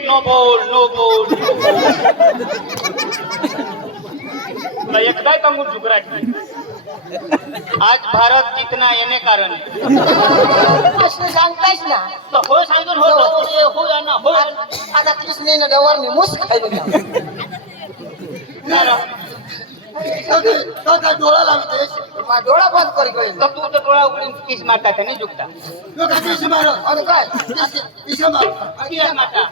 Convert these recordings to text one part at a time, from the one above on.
No बोल no बोल एकदा का मूळ झुकराची आज भारत जितना येणे कारण प्रश्न सांगतायच ना तर हो सांगून हो ना हो आता कृष्णेनं डवरने मुस खायला डोळा लावतेस डोळा बंद करी गई तर तू तर डोळा उघडून किस मारता नाही झुकता आणि काय मारता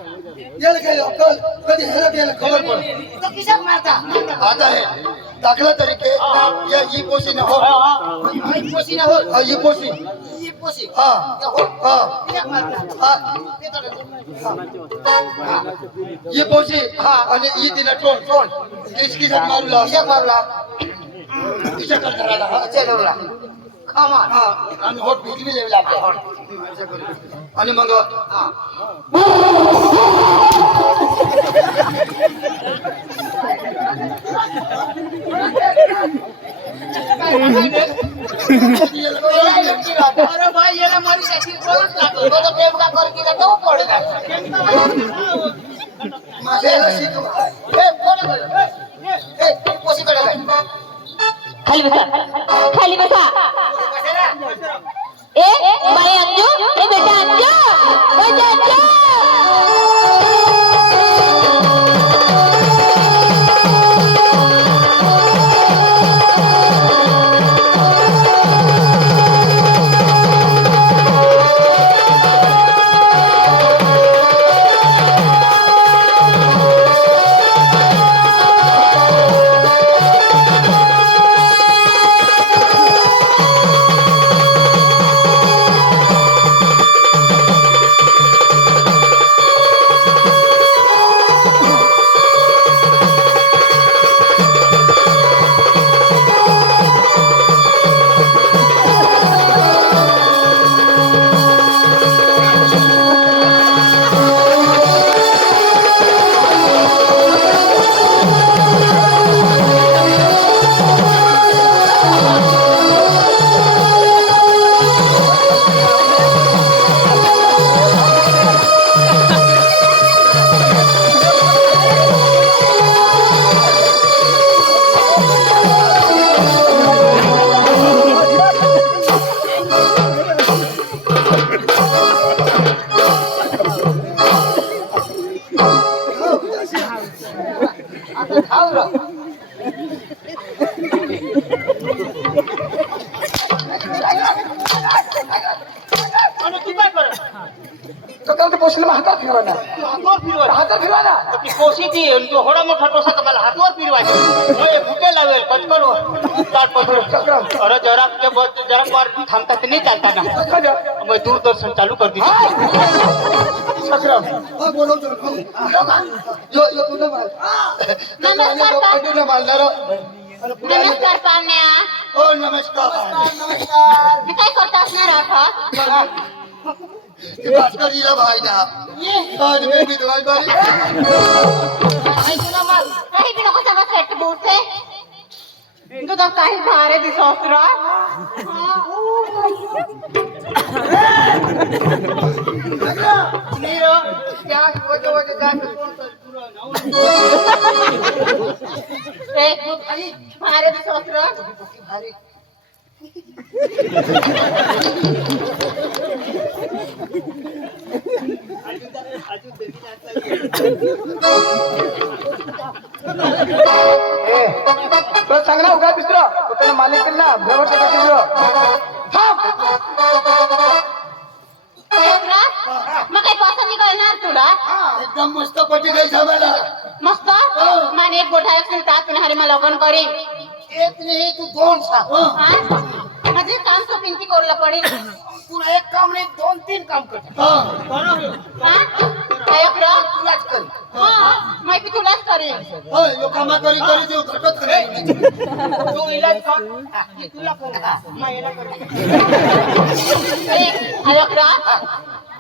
खबर पड तो किशात मारता आता आहे दाखला तरीके या ही पोशी न हो ही पोशी ना हो ही पोशी ही पोशी हा हो हा किशात मारता हा ते तर ही पोशी हा आणि ही तिला टोन टोन किसकिसात मारूला किशात मारला किशाकडे धरायला हा चलवला खामा हा आणि होट भिजली लेवला आपल्या आणि मग अरे भाई याला मारी त्याची कोणच लागतो तो प्रेम का कर की तो पडला माझ्याला शिकवा ए कोण ए पोशी कडे काय खाली बसा ए बाई अंजू ए बेटा अंजू पोशीला हातात फिरवा ना हातवर फिरवा हातात फिरवा ना ती कोशी ती तो होडा मोठा टोसा तर मला हातवर फिरवायचं मग भुके लावेल पचकड ताट पकडून अरे जरा बार थांबतात नाही चालता ना मग दूरदर्शन चालू कर दी सक्राम हा बोलवतो जो तुला माल तुला मालणार नमस्कार पाहुण्या हो नमस्कार नमस्कार मी काय करता असणार आहात भास्कर जीला भाई ना आज मैं भी दवाई बारी ऐकूना माल काही बी नको समज सेट बोलते तू तर काही भारे दिसोसरा नीरो क्या वजो जात ए भारे दिसोसरा भारी चांगला उगा दुसरा त्याला मालिक ना भ्रमण मग काही पसंत करणार तुला एकदम मस्त पटी गई सामाला मस्त माने एक गोठा एक तात पुन्हा हरी मला लग्न करीन एक नाही तू दोन सांग माझे काम तो पिंकी कोरला पडेल तुला एक काम नाही दोन तीन काम कर तुलाच कर मैं भी तुलाच करेन यो कामा करी करी देऊ घटत करी तू इलाज कर मी तुला कर मैं याला कर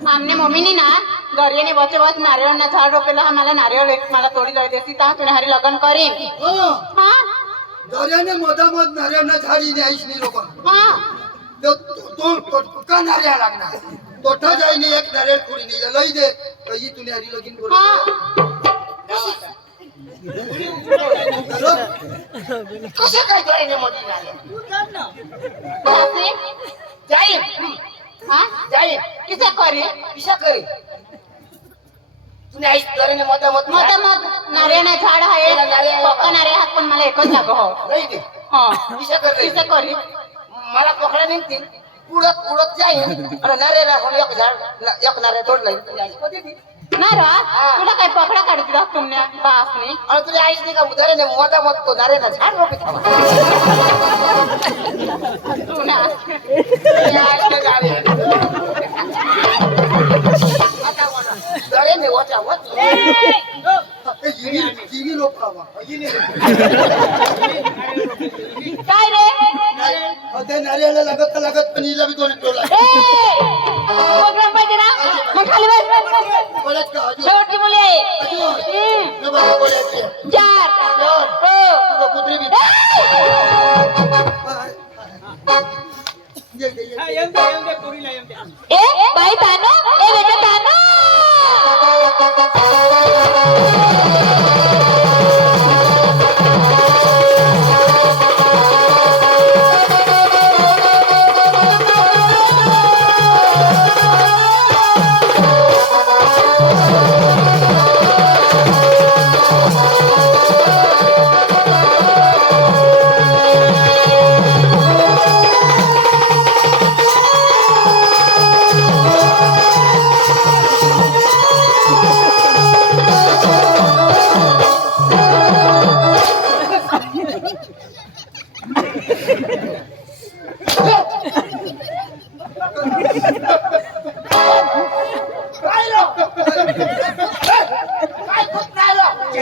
आमने मम्मीनी ना गरियाने बचे बस नारियल ना झाड रोपेला आम्हाला नारियल मला तोडी लय देती ता तुने हरी लग्न करीन हा दर्याने मधामध नार्यांना झाडी न्यायच नाही लोक हा तो का नार्या लागणार तोठा जाईने एक नारळ फोडी नाही लई दे कही तुने हरी लगीन बोल हा कसं काय डोळ्याने मोठी झाले सासरे जाईन हा जाईन किसे करे किशा करी तुने आईस डोळ्याने मोठा मत मत मत नारियाना झाड आहे पक्का नारिया हात पण मला एकच लाग हो नाही दे हा किशा करते किसे करे मला पकडा निघतील उडत उडत जाईन आणि नारेला एक झाड एक नारे तोडलं ना रा तुला काय पकडा काढत राहत तुमने बासने आणि तुझ्या आईस नाही का उदाहरण मोठा मत तो नारेला झाड रोपे थांबा तुला तुझ्या आईसला जावे. आता म्हणा, डोळ्याने मोठा मत हिनी लोक बाबा काय रे ते नारियाला लागत का लागत पण हिला बी दोन टोला प्रोग्राम पाहिजे ना मग खाली बस बोलत का अजून शेवटची मुली आहे अजून नबर बोलायची 4 हो तुला कुत्री बी ए बाई तानो ए बेटा तानो काय खूप राहिलं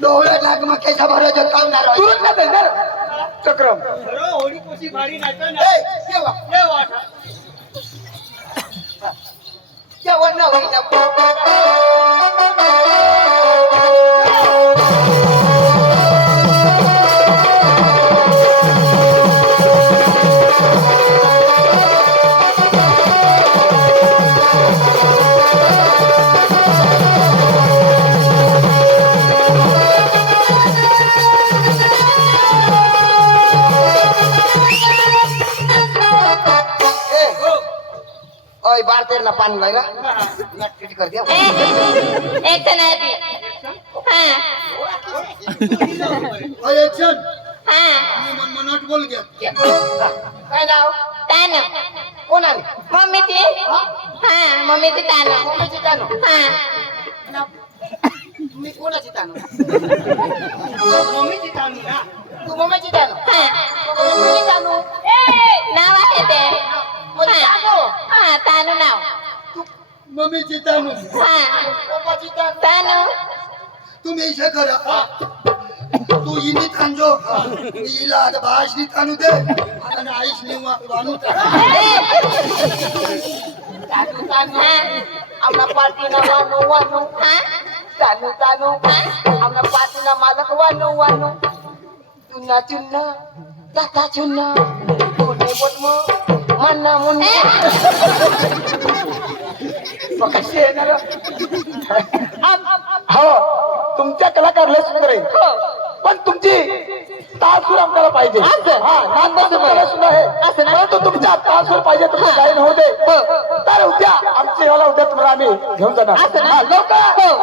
डोळ्यात लाग मग कैसा भरायचं काम नाही तुरंत ना देणार चक्रम जेवण नव्हतं ओय बार तेर ना पानी लायला नट फिट कर दिया एक जण आहे ती हा एक्शन हा मनमनाट बोल गया काय नाव तानो कोण आली मम्मीची हा मम्मीची तानो मम्मीची तानू हा मी कोणाची तानू मम्मीची तांदूळ ना तू मम्मीची तानू हा मम्मीची तानू नाव आहे ते माझी तानू हा तानो नाव मम्मीची तानू हा पप्पाची तानू तानो तुम्ही इशा करा तू इनी तांजो मी हिला आता भाषणी तानू दे आणि आईश वानू तानू तानू आमना पार्टी ना वानू वानू हा तानू तानू आमना पार्टी ना मालक वानू वानू चुन्ना चुन्ना ताता चुन्ना कोणे बोटम मन्ना मुन्ना कशी येणार हो तुमच्या कलाकार लय सुंदर आहे पण तुमची तासूर आम्हाला पाहिजे हा नांदर सुद्धा आहे परंतु तुमच्या तासूर पाहिजे तुमचं गायन होऊ दे तर उद्या आमच्या याला उद्या तुम्हाला आम्ही घेऊन जाणार हा, लवकर